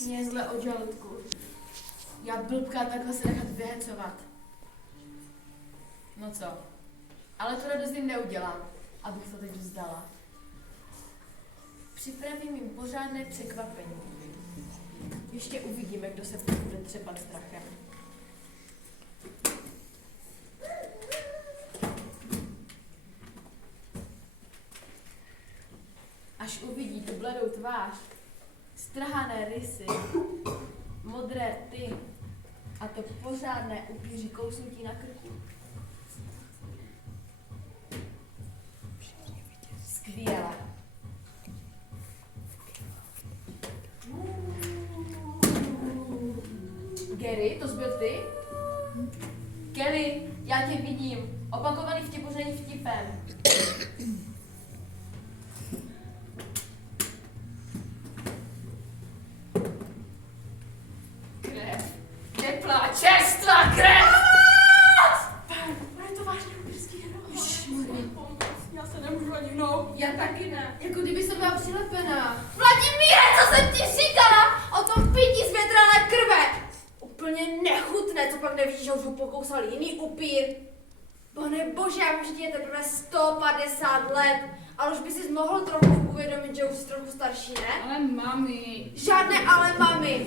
Mě je zle od žaludku. Já blbka takhle se nechat vyhecovat. No co? Ale to radost jim neudělám, abych to teď vzdala. Připravím jim pořádné překvapení. Ještě uvidíme, kdo se bude třepat strachem. Až uvidí tu bledou tvář, strhané rysy, modré ty a to pořádné upíří kousnutí na krku. Skvěle. Gary, to jsi byl ty? Kelly, já tě vidím. Opakovaný vtip už není vtipem. Krev. Teplá, čerstvá krev! Je to vážně upírský hrob. Já se nemůžu ani hnout. Já taky ne. Jako kdyby jsem byla přilepená. Vladimíre, co jsem ti říkala o tom pití z větrané krve? Úplně nechutné, co pak nevíš, že už ho pokousal jiný upír. Pane bože, já vím, že ti je teprve 150 let, ale už by si mohl trochu uvědomit, že už jsi trochu starší, ne? Ale mami. Žádné ale mami.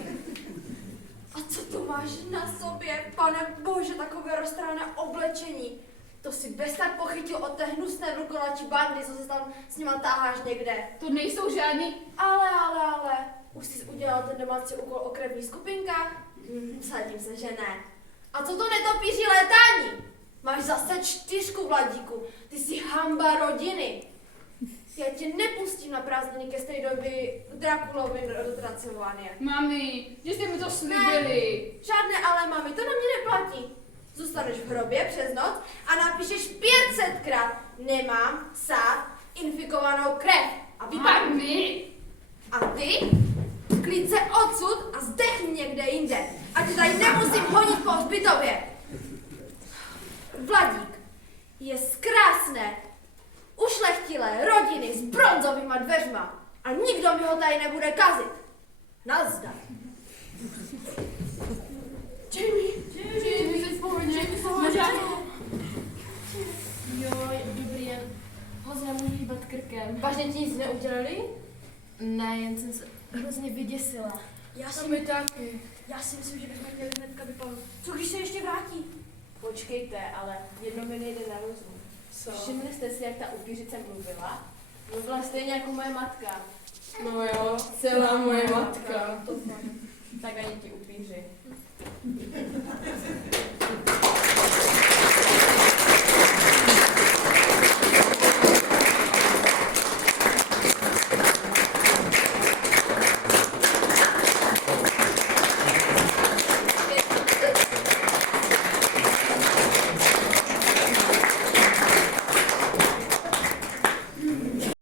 A co to máš na sobě, pane bože, takové roztrhané oblečení? To si bez tak pochytil od té hnusné vlkolačí bandy, co se tam s nima táháš někde. To nejsou žádní. Ale, už jsi udělal ten domácí úkol o krevních skupinkách? Sadím se, že ne. A co to netopíří létání? Máš zase 4, Vladíku. Ty jsi hamba rodiny. Já tě nepustím na prázdniny ke stejné doby Drakulovi do Transylvánie. Mami, že jste mi to slíbili. Žádné ale, mami, to na mě neplatí. Zůstaneš v hrobě přes noc a napíšeš 500krát nemám sát infikovanou krev. A vypadni. Mami. A ty? Klid se odsud a zdechni někde jinde. Ať tady nemusím honit po hřbitově. Vladík je z krásné, ušlechtilé rodiny s bronzovýma dveřma a nikdo mi ho tady nebude kazit. Nazdar. Jamie, teď pohodě. Jo, dobrý, jen moc nemůžu hýbat krkem. Vážně ti nic neudělali? Ne, jen jsem se hrozně vyděsila. Mi taky. Já si myslím, že bychom měli hnedka vypavit. Co když se ještě vrátí? Počkejte, ale jedno mi nejde na rozum. Co? Všimli jste si, jak ta upířice mluvila? Mluvila stejně jako moje matka. No jo, celá moje matka. Tak ani ti upíři.